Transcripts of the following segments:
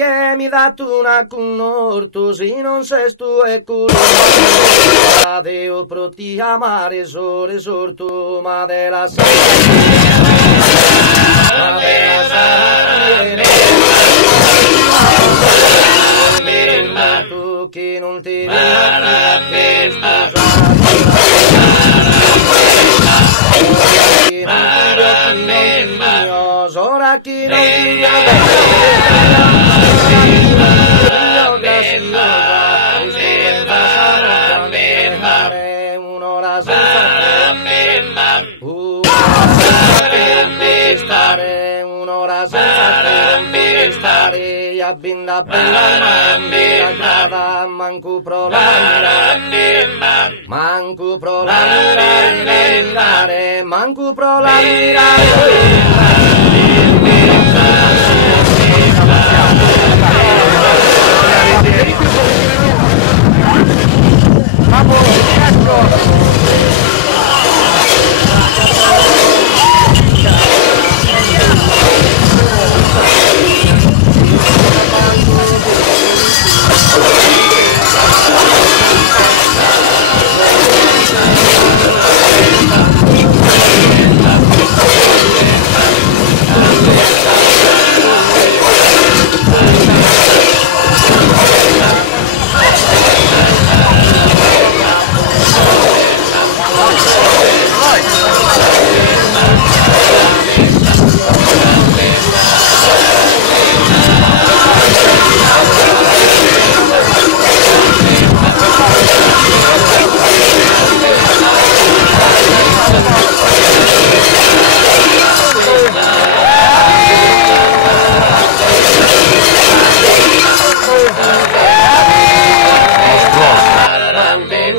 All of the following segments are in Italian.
e mi dato una con orto, se non sei tu e culo. Adeo pro ti amare, sore sorto, ma della tu che non ti ora chi non un'ora stare un'ora senza stare a binda bella manco pro la manco pro la manco pro la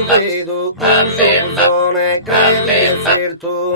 vedo un sonno e credi in certo